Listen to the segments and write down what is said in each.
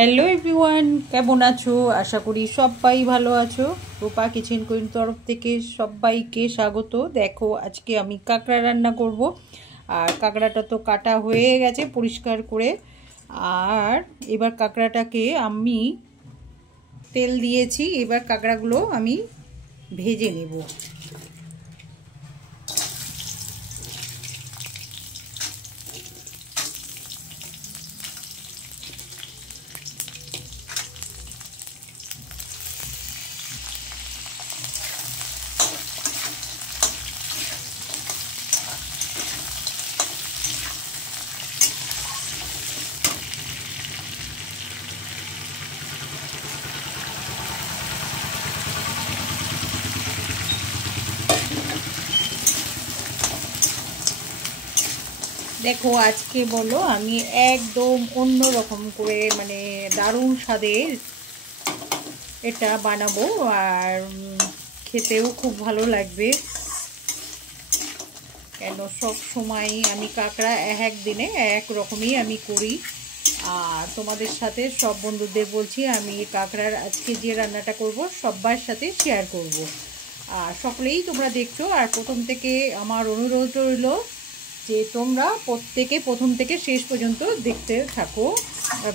Hello everyone, কেমন আছো? আশা করি সবাই ভালো আছো। রূপা কিচেন কুইন তরফ থেকে সবাইকে স্বাগত। দেখো, আজকে আমি কাঁকড়া রান্না করব। আর কাঁকড়াটা তো কাটা হয়ে গেছে পরিষ্কার করে। আর এবার কাঁকড়াটাকে আমি তেল দিয়েছি, এবার কাঁকড়াগুলো আমি ভেজে নেব। দেখো, আজকে বলো আমি একদম অন্য রকম করে, মানে দারুণ স্বাদের এটা বানাবো। আর খেতেও খুব ভালো লাগবে। কেন সব সময় আমি কাঁকড়া এক দিনে এক রকমই আমি করি। আর তোমাদের সাথে সব বন্ধুদের বলছি, আমি কাঁকড়ার আজকে যে রান্নাটা করব সবার সাথে শেয়ার করব। আর সকলেই তোমরা দেখছো, আর প্রথম থেকে আমার অনুরোধ রইল যে তোমরা প্রত্যেকে প্রথম থেকে শেষ পর্যন্ত দেখতে থাকো,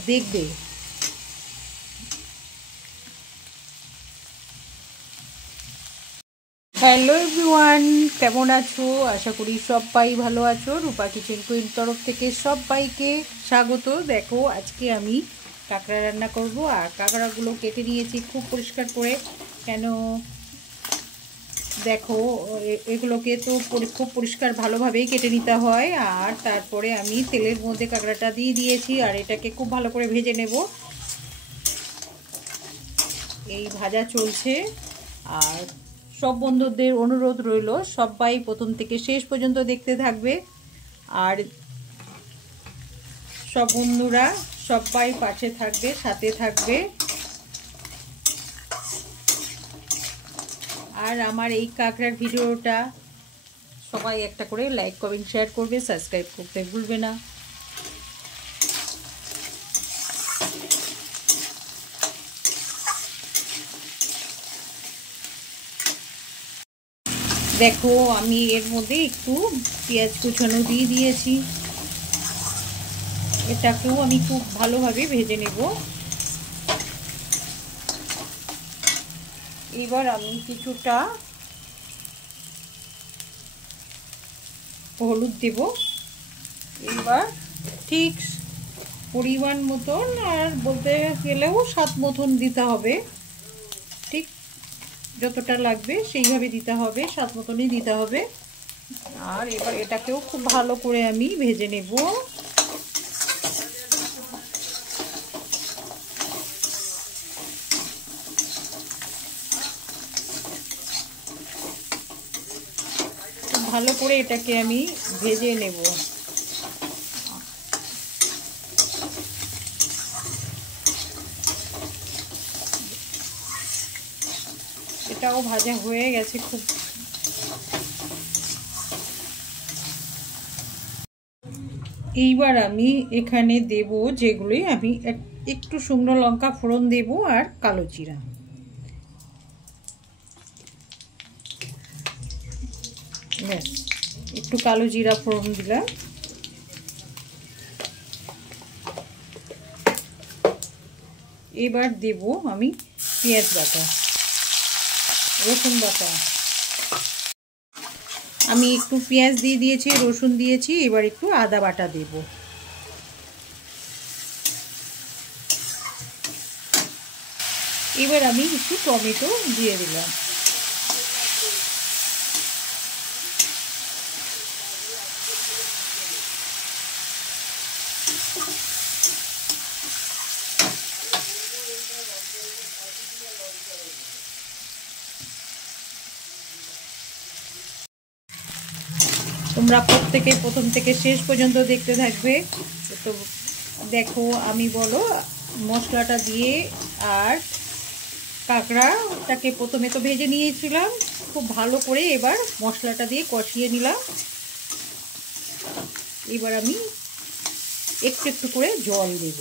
দেখবে। হ্যালো এভরিওয়ান, কেমন আছো? আশা করি সবাই ভালো আছো। রূপা কিচেন কুইন তরফ থেকে সবাইকে স্বাগত। দেখো, আজকে আমি কাঁকড়া রান্না করব। আর কাঁকড়াগুলো কেটে নিয়েছি খুব পরিষ্কার করে। কেন দেখো, এগুলোকে তো খুব পরিষ্কার ভালোভাবেই কেটে নিতে হয়। আর তারপরে আমি তেলের মধ্যে কাঁকড়াটা দিয়ে দিয়েছি, আর এটাকে খুব ভালো করে ভেজে নেব। এই ভাজা চলছে। আর সব বন্ধুদের অনুরোধ রইল সবাই প্রথম থেকে শেষ পর্যন্ত দেখতে থাকবে। আর সব বন্ধুরা সবাই পাশে থাকবে, সাথে থাকবে। আর আমার এই কাঁকড়ার ভিডিওটা সবাই একটা করে লাইক কমেন্ট শেয়ার করবে, সাবস্ক্রাইব করতে ভুলবে না। দেখো, আমি এর মধ্যে একটু পেঁয়াজ কুচানো দিয়ে দিয়েছি। এটাকেও আমি খুব ভালোভাবে ভেজে নেব। এবার আমি কিছুটা হলুদ দেব। এবার ঠিক পরিমাণ মতন, আর বলতে গেলেও স্বাদ মতন দিতে হবে। ঠিক যতটা লাগবে সেইভাবে দিতে হবে, স্বাদ মতনই দিতে হবে। আর এবার এটাকেও খুব ভালো করে আমি ভেজে নেব। ভালো করে এটাকে আমি ভেজে নেব। এটাও ভাজা হয়ে গেছে খুব। এইবার আমি এখানে দেব যেগুলি, আমি একটু শুকনো লঙ্কা ফোড়ন দেব আর কালো জিরা। ব্যাস, একটু কালো জিরা ফোড়ন দিলাম। এবার দেব আমি পেঁয়াজ বাটা, রসুন বাটা। আমি একটু পেঁয়াজ দিয়ে দিয়েছি, রসুন দিয়েছি, এবার একটু আদা বাটা দেব। এবার আমি একটু টমেটো দিয়ে দিলাম। তোমরা প্রত্যেকে প্রথম থেকে শেষ পর্যন্ত দেখতে থাকবে। তো দেখো, আমি বলো মশলাটা দিয়ে, আর কাঁকড়াটাকে প্রথমে তো ভেজে নিয়েছিলাম খুব ভালো করে। এবার মশলাটা দিয়ে কষিয়ে নিলাম। এবার আমি একটু একটু করে জল দেব।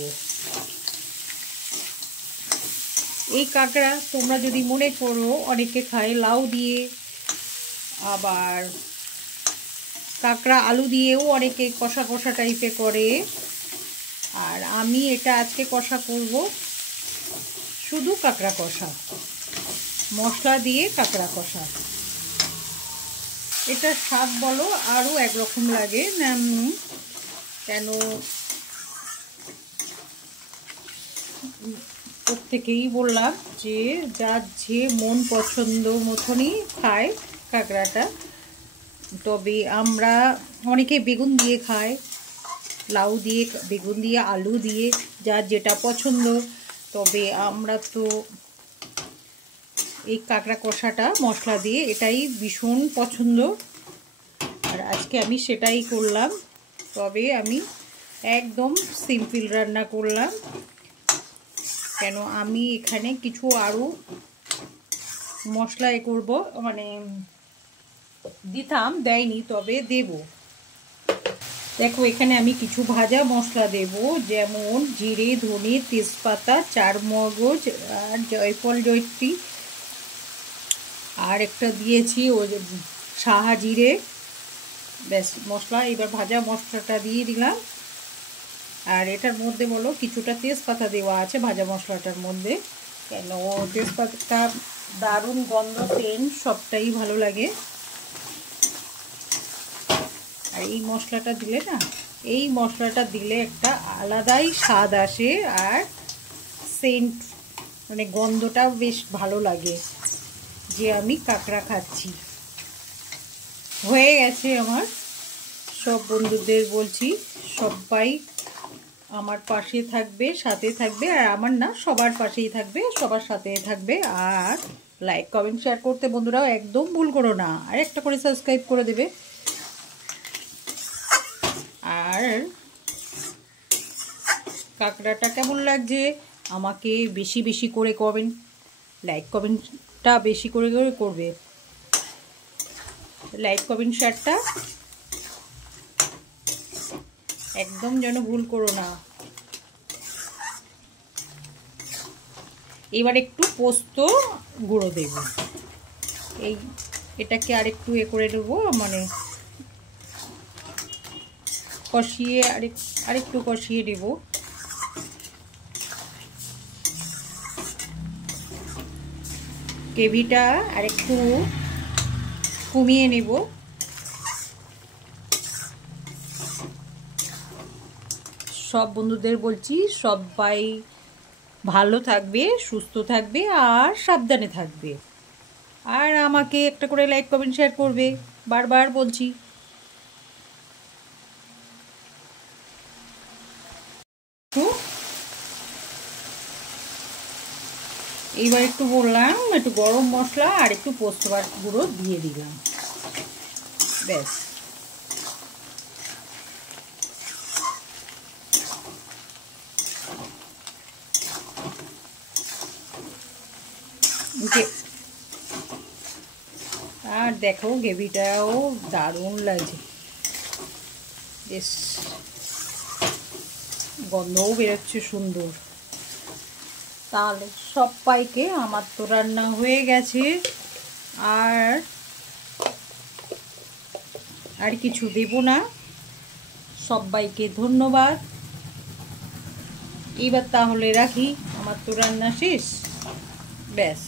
এই কাঁকড়া তোমরা যদি মনে করো অনেকে খায় লাউ দিয়ে, আবার কাঁকড়া আলু দিয়েও অনেকে কষা কষা টাইপে করে, আর আমি এটা আজকে কষা করব শুধু কাঁকড়া কষা, মশলা দিয়ে কাঁকড়া কষা। এটা স্বাদ বলো আরও একরকম লাগে না, কেন প্রত্যেকেই বললাম যে যার যে মন পছন্দ মতনই খায় কাঁকড়াটা। তবে আমরা অনেকে বেগুন দিয়ে খায়, লাউ দিয়ে, বেগুন দিয়ে, আলু দিয়ে, যার যেটা পছন্দ। তবে আমরা তো এই কাঁকড়া কষাটা মশলা দিয়ে এটাই ভীষণ পছন্দ, আর আজকে আমি সেটাই করলাম। তবে আমি একদম সিম্পল রান্না করলাম, কেন আমি এখানে কিছু আরও মশলা করব, মানে দিতাম, দেয়নি, তবে দেব। দেখো এখানে আমি কিছু ভাজা মশলা দেব, যেমন জিরে, ধনে, তেজপাতা, চারমগজ আর জয়ফল, জয়ত্রী, আর একটা দিয়েছি ওই সাহা জিরে, ব্যাস মশলা। এবার ভাজা মশলাটা দিয়ে দিলাম, আর এটার মধ্যে বলো কিছুটা তেজপাতা দেওয়া আছে ভাজা মশলাটার মধ্যে, কেন তেজপাতা দারুণ গন্ধ, সেন্ট সবটাই ভালো লাগে। আর এই মশলাটা দিলে না, এই মশলাটা দিলে একটা আলাদাই স্বাদ আসে, আর সেন্ট মানে গন্ধটাও বেশ ভালো লাগে যে আমি কাঁকড়া খাচ্ছি। হয়ে গেছে আমার। সব বন্ধুদের বলছি সবাই আমার পাশে থাকবে, সাথে থাকবে, আর আমার না সবার পাশেই থাকবে, সবার সাথে থাকবে। আর লাইক কমেন্ট শেয়ার করতে বন্ধুরাও একদম ভুল করো না, আর একটা করে সাবস্ক্রাইব করে দেবে। আর কাঁকড়াটা কেমন লাগছে আমাকে বেশি বেশি করে কমেন্ট, লাইক কমেন্টটা বেশি করে করে করবে, লাইক কমেন্ট শেয়ারটা একদম যেন ভুল করো না। এবার একটু পোস্ত গুঁড়ো দেব, এটাকে আরেকটু করে নেবো, মানে কষিয়ে আরেকটু কষিয়ে নেব। গ্রেভিটা আরেকটু কমিয়ে নেব। সব বন্ধুদের বলছি সবাই ভালো থাকবে, সুস্থ থাকবে, আর সাবধানে থাকবে, আর আমাকে একটা করে লাইক কমেন্ট শেয়ার করবে, বারবার বলছি। এইবার একটু বললাম একটু গরম মশলা আর একটু পোস্ত গুঁড়ো দিয়ে দিলাম, ব্যাস। আর দেখো গ্রেভিটাও দারুণ লাগছে, বেশ গন্ধও বেরোচ্ছে সুন্দর। তাহলে সবাইকে, আমার তো রান্না হয়ে গেছে, আর কিছু দেব না। সবাইকে ধন্যবাদ। এবার তাহলে রাখি, আমার তো রান্না শেষ, ব্যাস।